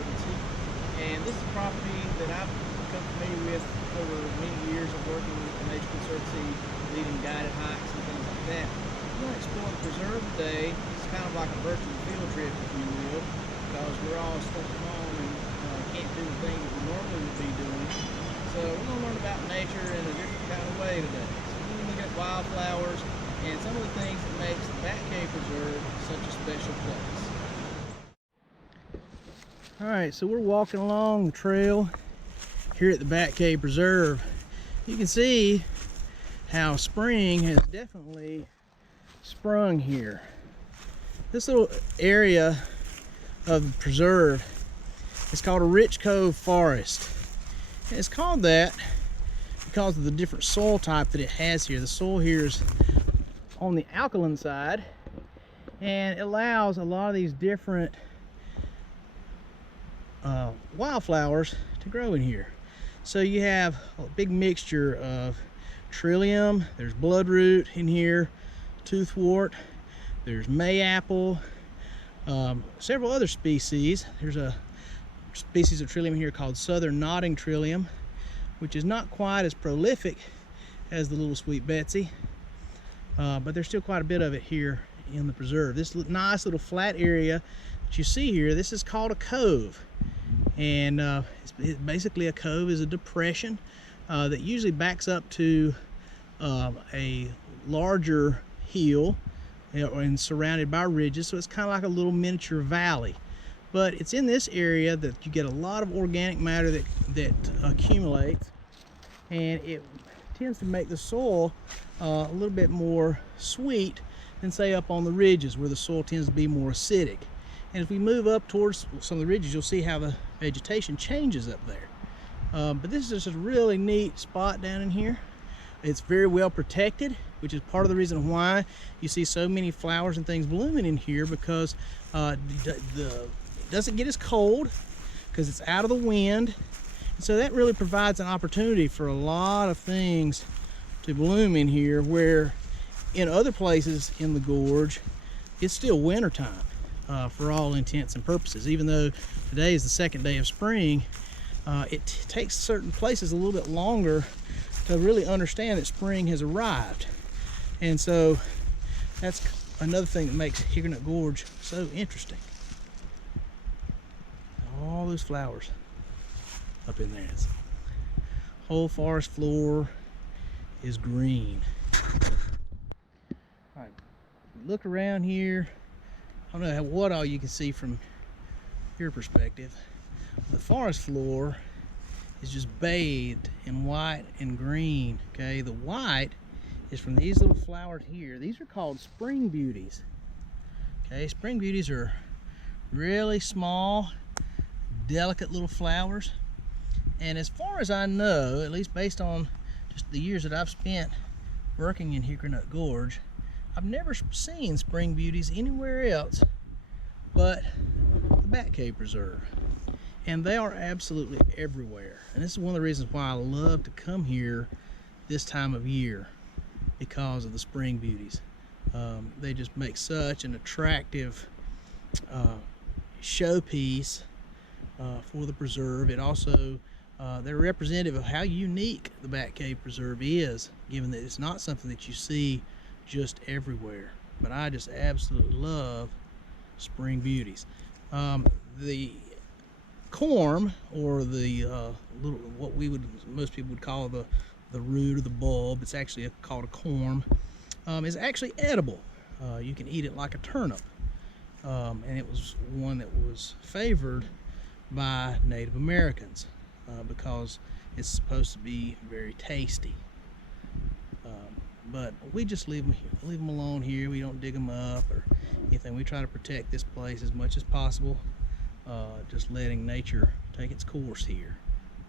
Conservancy, and this is a property that I've become familiar with over many years of working with the Nature Conservancy, leading guided hikes and things like that. We're going to explore the preserve today. It's kind of like a virtual field trip, if you will, because we're all stuck at home and can't do the things that we normally would be doing. So we're going to learn about nature in a different kind of way today. So we're going to look at wildflowers and some of the things that makes the Bat Cave Preserve such a special place. All right, so we're walking along the trail here at the Bat Cave Preserve. You can see how spring has definitely sprung here. This little area of the preserve is called a Rich Cove Forest. And it's called that because of the different soil type that it has here. The soil here is on the alkaline side, and it allows a lot of these different wildflowers to grow in here. So you have a big mixture of trillium, there's bloodroot in here, toothwort, there's mayapple, several other species. There's a species of trillium here called southern nodding trillium, which is not quite as prolific as the little sweet Betsy, but there's still quite a bit of it here in the preserve. This nice little flat area that you see here, this is called a cove. And it's basically a cove is a depression that usually backs up to a larger hill and surrounded by ridges, so it's kind of like a little miniature valley. But it's in this area that you get a lot of organic matter that accumulates, and it tends to make the soil a little bit more sweet than, say, up on the ridges where the soil tends to be more acidic. And as we move up towards some of the ridges, you'll see how the vegetation changes up there. But this is just a really neat spot down in here. It's very well protected, which is part of the reason why you see so many flowers and things blooming in here, because it doesn't get as cold because it's out of the wind. And so that really provides an opportunity for a lot of things to bloom in here, where in other places in the gorge, it's still wintertime. For all intents and purposes. Even though today is the second day of spring, it takes certain places a little bit longer to really understand that spring has arrived. And so that's another thing that makes Hickory Nut Gorge so interesting. All those flowers up in there. The whole forest floor is green. All right, look around here. I don't know what all you can see from your perspective. The forest floor is just bathed in white and green. Okay, the white is from these little flowers here. These are called spring beauties. Okay, spring beauties are really small, delicate little flowers. And as far as I know, at least based on just the years that I've spent working in Hickory Nut Gorge, I've never seen spring beauties anywhere else but the Bat Cave Preserve. And they are absolutely everywhere. And this is one of the reasons why I love to come here this time of year, because of the spring beauties. They just make such an attractive showpiece for the preserve. It also, they're representative of how unique the Bat Cave Preserve is, given that it's not something that you see just everywhere. But I just absolutely love spring beauties. The corm, or the little, what most people would call the root or the bulb, it's actually called a corm, is actually edible. You can eat it like a turnip, and it was one that was favored by Native Americans because it's supposed to be very tasty. But we just leave them alone here. We don't dig them up or anything. We try to protect this place as much as possible, just letting nature take its course here.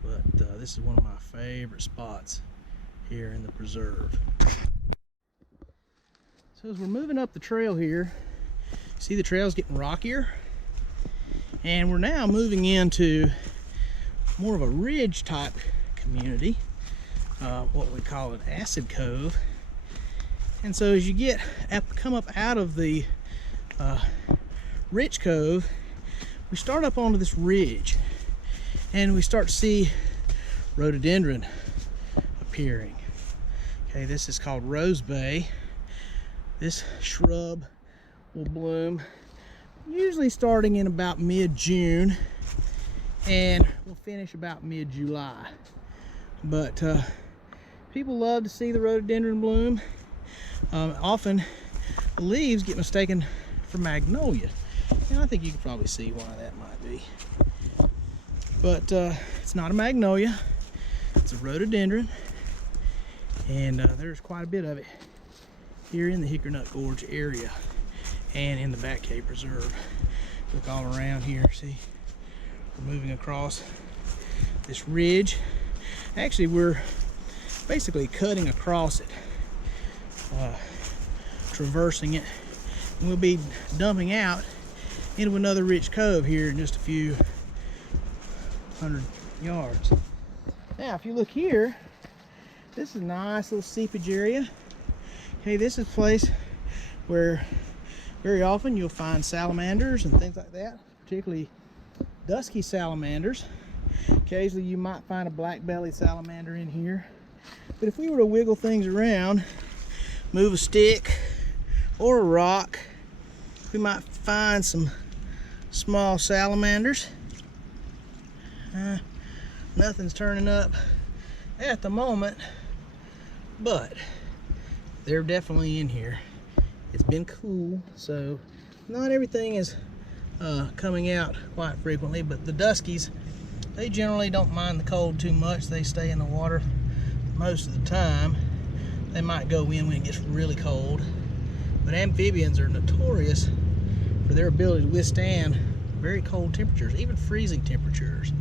But this is one of my favorite spots here in the preserve. So as we're moving up the trail here, see the trail's getting rockier, and we're now moving into more of a ridge type community, what we call an acid cove. And so as you come up out of the Rich Cove, we start up onto this ridge and we start to see rhododendron appearing. Okay, this is called rose bay. This shrub will bloom usually starting in about mid-June and will finish about mid-July. But people love to see the rhododendron bloom. Often the leaves get mistaken for magnolia, and I think you can probably see why that might be. But it's not a magnolia, it's a rhododendron, and there's quite a bit of it here in the Hickory Nut Gorge area and in the Back Cave Preserve. Look all around here, see, we're moving across this ridge. Actually, we're basically cutting across it, traversing it, and we'll be dumping out into another rich cove here in just a few hundred yards. Now, if you look here, this is a nice little seepage area. Okay, this is a place where very often you'll find salamanders and things like that, particularly dusky salamanders. Occasionally you might find a black-bellied salamander in here. But if we were to wiggle things around, move a stick or a rock, we might find some small salamanders. Nothing's turning up at the moment, but they're definitely in here. It's been cool, so not everything is coming out quite frequently, but the duskies, they generally don't mind the cold too much. They stay in the water most of the time. They might go in when it gets really cold, but amphibians are notorious for their ability to withstand very cold temperatures, even freezing temperatures.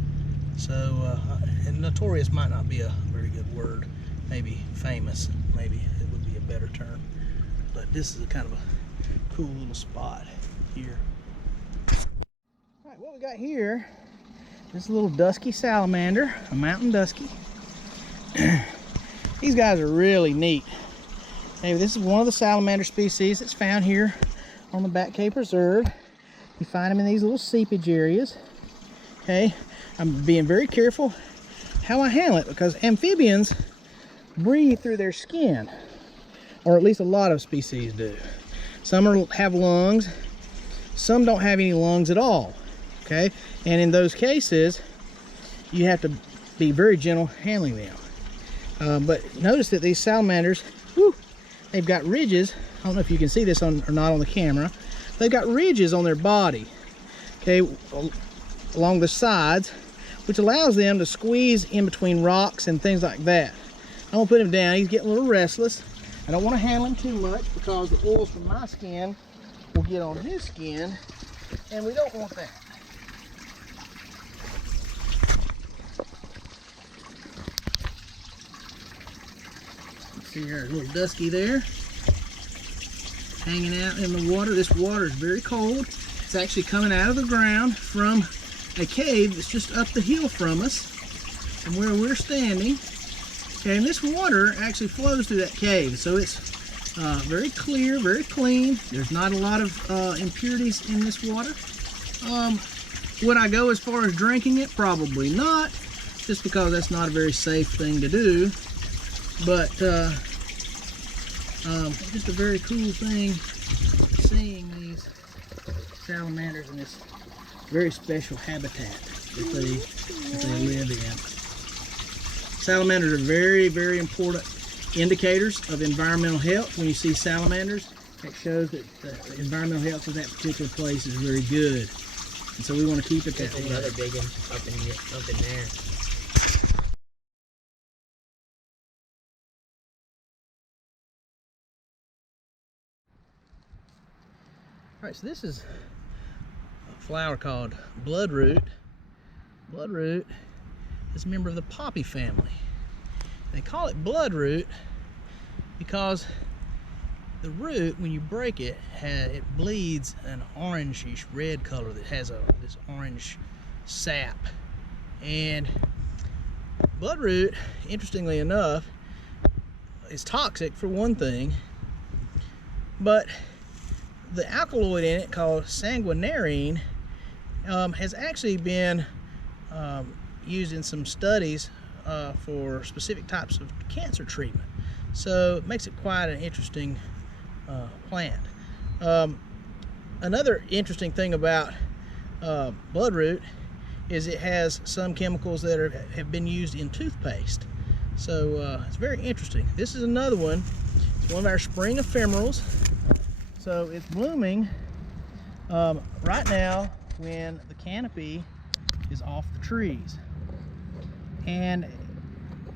So, and notorious might not be a very good word. Maybe famous, maybe it would be a better term. But this is a kind of a cool little spot here. All right, what we got here, this little dusky salamander, a mountain dusky. These guys are really neat. Hey, this is one of the salamander species that's found here on the Back Cave Preserve. You find them in these little seepage areas. Okay, I'm being very careful how I handle it because amphibians breathe through their skin, or at least a lot of species do. Some have lungs, some don't have any lungs at all. Okay, and in those cases, you have to be very gentle handling them. But notice that these salamanders, they've got ridges. I don't know if you can see this or not on the camera. They've got ridges on their body, okay, along the sides, which allows them to squeeze in between rocks and things like that. I'm gonna put him down. He's getting a little restless. I don't want to handle him too much because the oils from my skin will get on his skin, and we don't want that. See our little dusky there, hanging out in the water. This water is very cold. It's actually coming out of the ground from a cave that's just up the hill from us, from where we're standing. Okay, and this water actually flows through that cave, so it's very clear, very clean. There's not a lot of impurities in this water. Would I go as far as drinking it? Probably not, just because that's not a very safe thing to do. But just a very cool thing seeing these salamanders in this very special habitat that they live in. Salamanders are very, very important indicators of environmental health. When you see salamanders, it shows that the environmental health of that particular place is very good. And so we want to keep it that way. There's another big one up in there. All right, so this is a flower called bloodroot. Bloodroot is a member of the poppy family. They call it bloodroot because the root, when you break it, it bleeds an orangish red color that has this orange sap. And bloodroot, interestingly enough, is toxic for one thing, but the alkaloid in it, called sanguinarine, has actually been used in some studies for specific types of cancer treatment. So it makes it quite an interesting plant. Another interesting thing about bloodroot is it has some chemicals that have been used in toothpaste. So it's very interesting. This is another one. It's one of our spring ephemerals. So it's blooming right now when the canopy is off the trees. And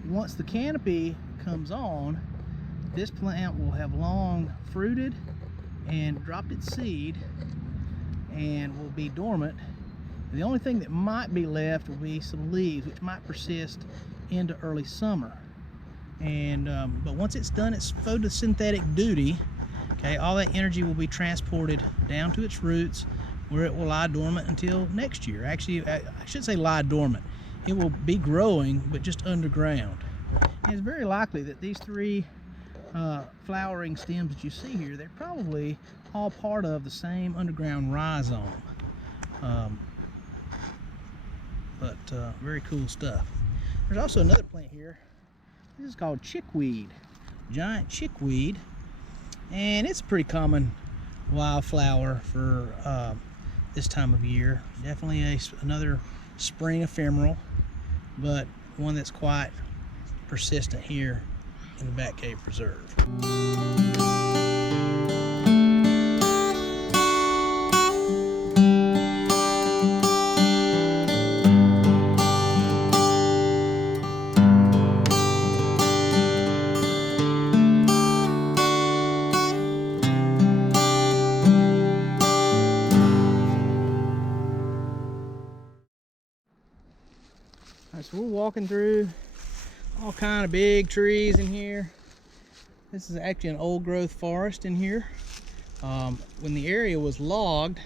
once the canopy comes on, this plant will have long fruited and dropped its seed and will be dormant. The only thing that might be left will be some leaves, which might persist into early summer. And but once it's done its photosynthetic duty, okay, all that energy will be transported down to its roots, where it will lie dormant until next year. Actually, I should say lie dormant. It will be growing, but just underground. And it's very likely that these three flowering stems that you see here, they're probably all part of the same underground rhizome. Very cool stuff. There's also another plant here. This is called chickweed, giant chickweed, and it's a pretty common wildflower for this time of year. Definitely another spring ephemeral, but one that's quite persistent here in the Bat Cave Preserve. So we're walking through all kind of big trees in here. This is actually an old growth forest in here. When the area was logged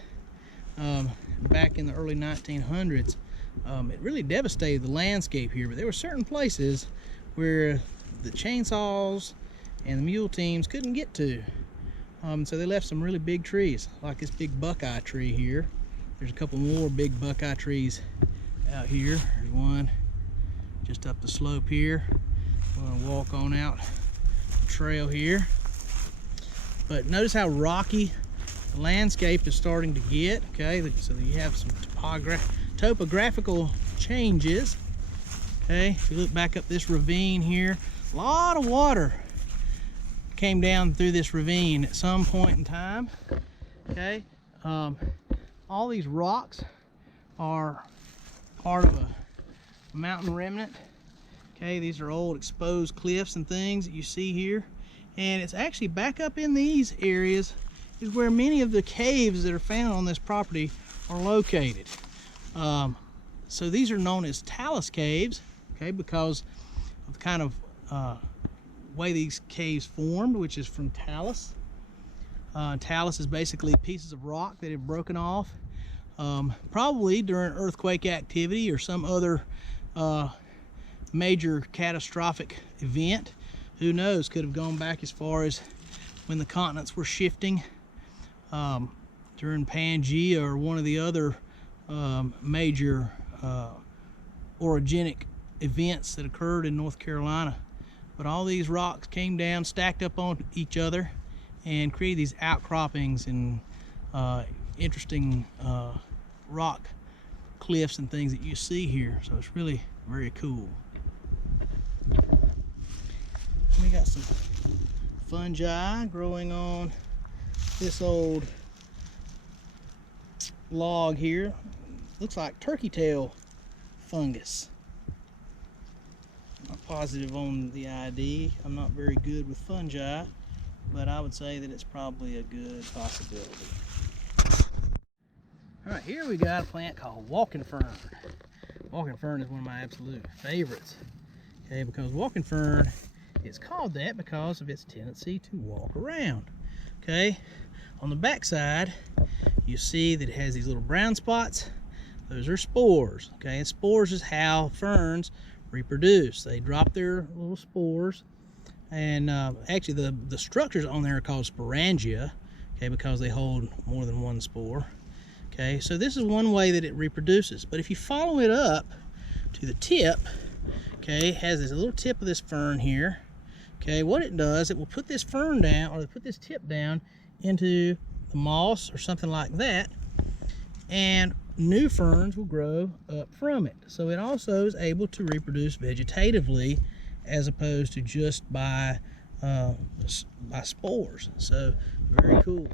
back in the early 1900s, it really devastated the landscape here, but there were certain places where the chainsaws and the mule teams couldn't get to. So they left some really big trees, like this big buckeye tree here. There's a couple more big buckeye trees out here. There's one just up the slope here. We're gonna walk on out the trail here. But notice how rocky the landscape is starting to get, okay? So you have some topographical changes, okay? If you look back up this ravine here, a lot of water came down through this ravine at some point in time, okay? All these rocks are part of a mountain remnant. Okay, these are old exposed cliffs and things that you see here, and it's actually back up in these areas is where many of the caves that are found on this property are located. So these are known as talus caves, okay, because of the kind of way these caves formed, which is from talus. Talus is basically pieces of rock that have broken off probably during earthquake activity or some other major catastrophic event. Who knows, could have gone back as far as when the continents were shifting during Pangea or one of the other major orogenic events that occurred in North Carolina. But all these rocks came down, stacked up on each other, and created these outcroppings and interesting rock cliffs and things that you see here. So it's really very cool. We got some fungi growing on this old log here. Looks like turkey tail fungus. I'm not positive on the ID. I'm not very good with fungi, but I would say that it's probably a good possibility. All right, here we got a plant called walking fern. Walking fern is one of my absolute favorites. Okay, because walking fern, it's called that because of its tendency to walk around. Okay, on the back side, you see that it has these little brown spots. Those are spores. Okay, and spores is how ferns reproduce. They drop their little spores, and actually the structures on there are called sporangia. Okay, because they hold more than one spore. Okay, so this is one way that it reproduces. But if you follow it up to the tip, okay, it has this little tip of this fern here. Okay, what it does, it will put this fern down, or put this tip down into the moss or something like that, and new ferns will grow up from it. So it also is able to reproduce vegetatively as opposed to just by spores. So very cool.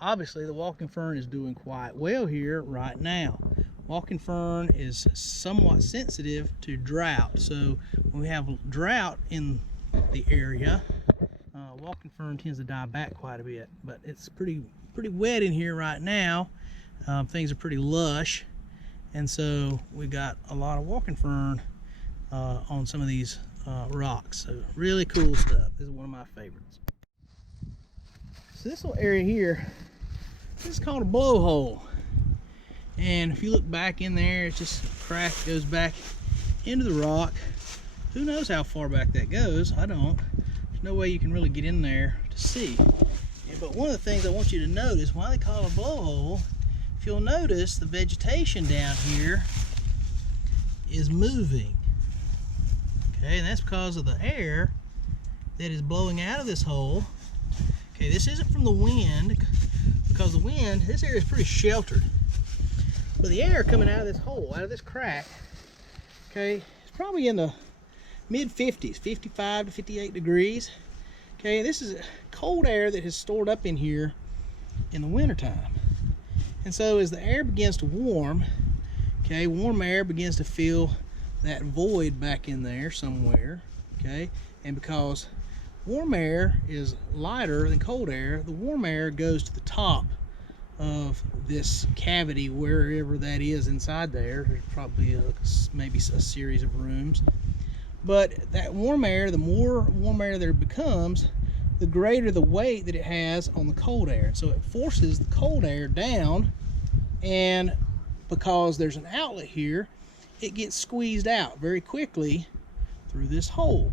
Obviously the walking fern is doing quite well here right now. Walking fern is somewhat sensitive to drought. So when we have drought in the area, walking fern tends to die back quite a bit. But it's pretty wet in here right now. Things are pretty lush, and so we got a lot of walking fern on some of these rocks. So really cool stuff. This is one of my favorites. So this little area here, this is called a blowhole, and if you look back in there, it's just a crack that goes back into the rock. Who knows how far back that goes? I don't. There's no way you can really get in there to see. But one of the things I want you to notice, why they call it a blowhole, if you'll notice, the vegetation down here is moving. Okay, and that's because of the air that is blowing out of this hole. Okay, this isn't from the wind, because the wind, this area is pretty sheltered. But the air coming out of this hole, out of this crack, okay, it's probably in the mid-50s, 55 to 58 degrees. Okay, this is cold air that is stored up in here in the wintertime. And so as the air begins to warm, okay, warm air begins to fill that void back in there somewhere, okay? And because warm air is lighter than cold air, the warm air goes to the top of this cavity, wherever that is inside there. There's probably maybe a series of rooms. But that warm air, the more warm air there becomes, the greater the weight that it has on the cold air. So it forces the cold air down, and because there's an outlet here, it gets squeezed out very quickly through this hole.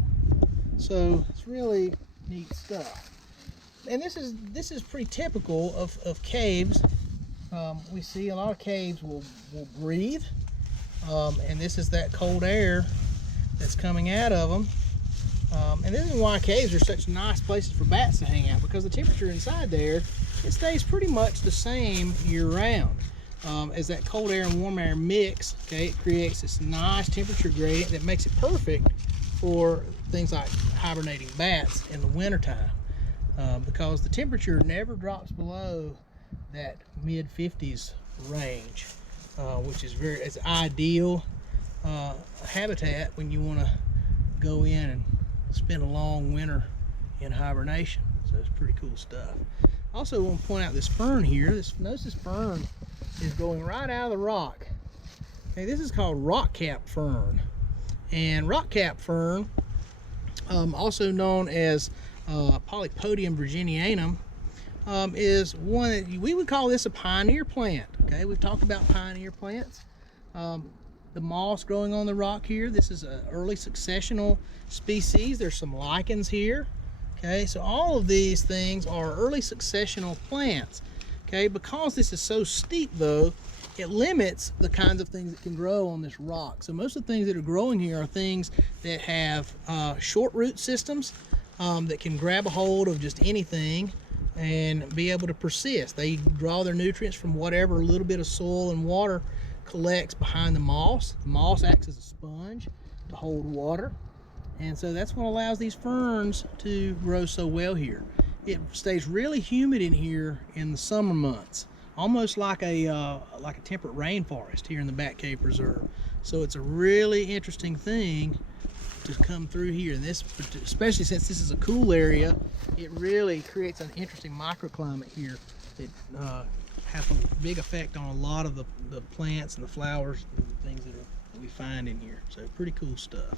So it's really neat stuff. And this is pretty typical of caves. We see a lot of caves will breathe, and this is that cold air that's coming out of them. And this is why caves are such nice places for bats to hang out, because the temperature inside there, it stays pretty much the same year round. As that cold air and warm air mix, okay, it creates this nice temperature gradient that makes it perfect for things like hibernating bats in the wintertime, because the temperature never drops below that mid-50s range, which is it's ideal habitat when you want to go in and spend a long winter in hibernation. So it's pretty cool stuff. Also want to point out this fern here. Notice this fern is growing right out of the rock. Okay, this is called rock cap fern. And rock cap fern, also known as Polypodium virginianum, is one that we would call this a pioneer plant. Okay, we've talked about pioneer plants. The moss growing on the rock here, this is an early successional species. There's some lichens here. Okay, so all of these things are early successional plants. Okay, because this is so steep though, it limits the kinds of things that can grow on this rock. So most of the things that are growing here are things that have short root systems that can grab a hold of just anything and be able to persist. They draw their nutrients from whatever little bit of soil and water collects behind the moss. The moss acts as a sponge to hold water, and so that's what allows these ferns to grow so well here. It stays really humid in here in the summer months, almost like a temperate rainforest here in the Bat Cave Preserve. So it's a really interesting thing to come through here, and this, especially since this is a cool area, it really creates an interesting microclimate here that has a big effect on a lot of the plants and the flowers and the things that we find in here. So pretty cool stuff.